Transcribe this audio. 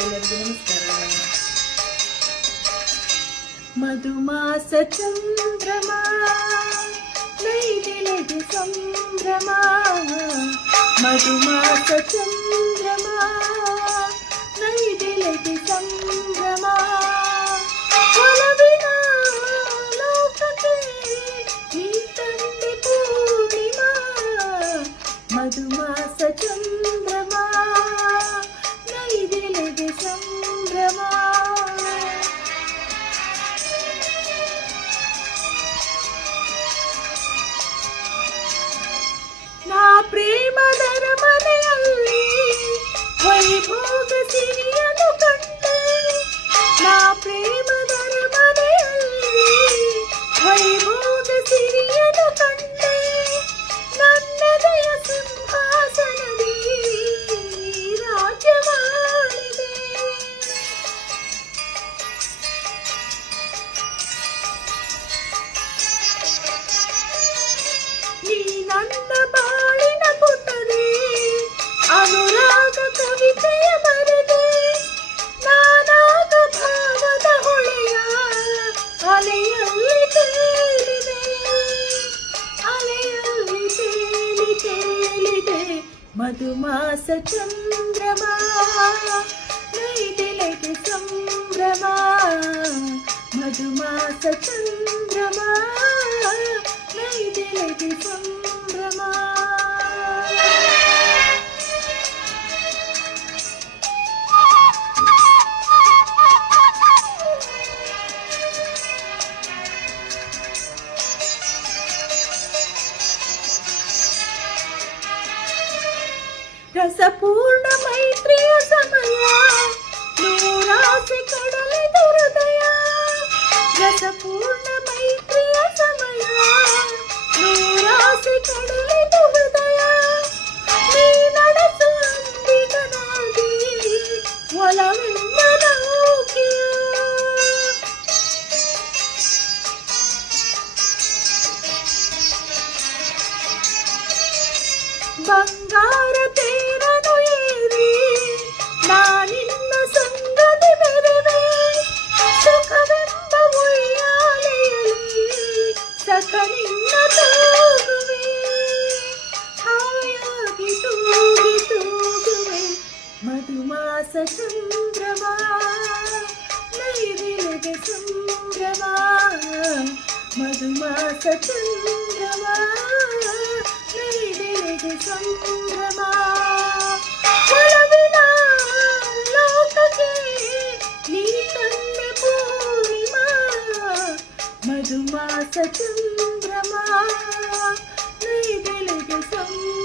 ಎಲ್ಲರಿಗೂ ನಮಸ್ಕಾರ. ಮಧುಮಾಸ ಚಂದ್ರಮ ನೈದಿಲೆಗೆ ಸಂಭ್ರಮ, ಮಧುಮಾಸ ಚಂದ್ರಮ ನೈದಿಲೆಗೆ ಸಂಭ್ರಮ, ಒಲವಿನ ಲೋಕಕ್ಕೆ ನೀ ತಂದೆ ಪೂರ್ಣಿಮಾ, ಮಧುಮಾಸ ಚಂದ್ರಮ ನೈದಿಲೆಗೆ ಸಂಭ್ರಮ. ನಾ ಪ್ರೇಮದರ ಮನೆಯಲ್ಲಿ ವೈಭೋಗ ಸಿರಿಯನು ಕಂಡೆ, ನಾ ಪ್ರೇಮದರ ಮನೆಯಲ್ಲಿ ವೈಭೋಗ ಸಿರಿಯನು ಕಂಡೆ, ನನ್ನದಯ ಸಿಂಹಾಸನದಿ ರಾಜ್ಯವಾಳಿದೆ. ನೀ ನನ್ನ ಬಾಳಿನ ಪುಟದೆ ಅನುರಾಗ ಕವಿತೆಯ ಬರೆದೆ, ನಾನಾಗ ಭಾವದ ಹೊಳೆಯ ಅಲೆಯಲ್ಲಿ ತೇಲಿದೆ, ಅಲೆಯಲ್ಲಿ ತೇಲಿ ತೇಲಿದೆ, ಮಧುಮಾಸ ಚಂದ್ರಮ ನೈದಿಲೆಗೆ ಸಂಭ್ರಮ, ಮಧುಮಾಸ ಚಂದ್ರಮ ನೈದಿಲೆಗೆ ಸಂಭ್ರಮ. ರಸಪೂರ್ಣ ಮೈತ್ರಿಯ ಸಮಯ, ನೂರಾಸೆ ಕಡಲಿದು ಹೃದಯ, ರಸಪೂರ್ಣ ಮೈತ್ರಿಯ ಸಮಯ, ನೂರಾಸೆ ಕಡಲಿದು ಹೃದಯ, ನೀ ನಡೆಸು ಅಂಬಿಗನಾಗಿ ಒಲವೆಂಬ ನೌಕೆಯ, ಬಂಗಾರ ತೇರನು ಏರಿ ನಾನಿನ್ನ ಸಂಗತಿ ಮೆರೆವೆ, ಸುಖವೆಂಬ ಉಯ್ಯಾಲೆಯಲ್ಲಿ ಸಖ ನಿನ್ನ ತೂಗುವೆ, ಹಾಯಾಗಿ ತೂಗಿ ತೂಗುವೆ, ಮಧುಮಾಸ ಚಂದ್ರಮ ನೈದಿಲೆಗೆ ಸಂಭ್ರಮ, ಮಧುಮಾಸ ಚಂದ್ರಮ ನೈದಿಲೆಗೆ ಸಂಭ್ರಮ, ಒಲವಿನ ಲೋಕಕ್ಕೆ ನೀ ತಂದೆ ಪೂರ್ಣಿಮಾ, ಮಧುಮಾಸ ಚಂದ್ರಮ ನೈದಿಲೆಗೆ ಸಂಭ್ರಮ.